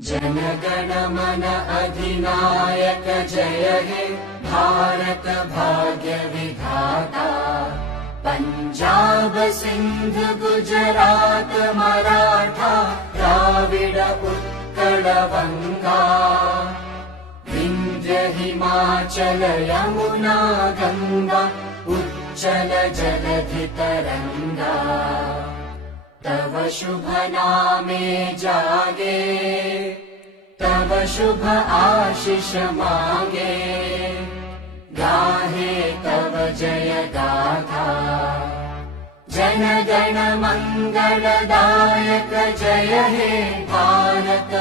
जनगण मन अधिनायक जय हे भारत भाग्य विधाता। पंजाब सिंध गुजरात मराठा द्राविड उत्कल बंगा। विंध्य हिमाचल यमुना गंगा उच्चल जलधि तरंगा। तव शुभ नामे जागे तव शुभ आशीष मांगे। गाहे तव जय गाथा जन गण मंगलदायक जय हे भारत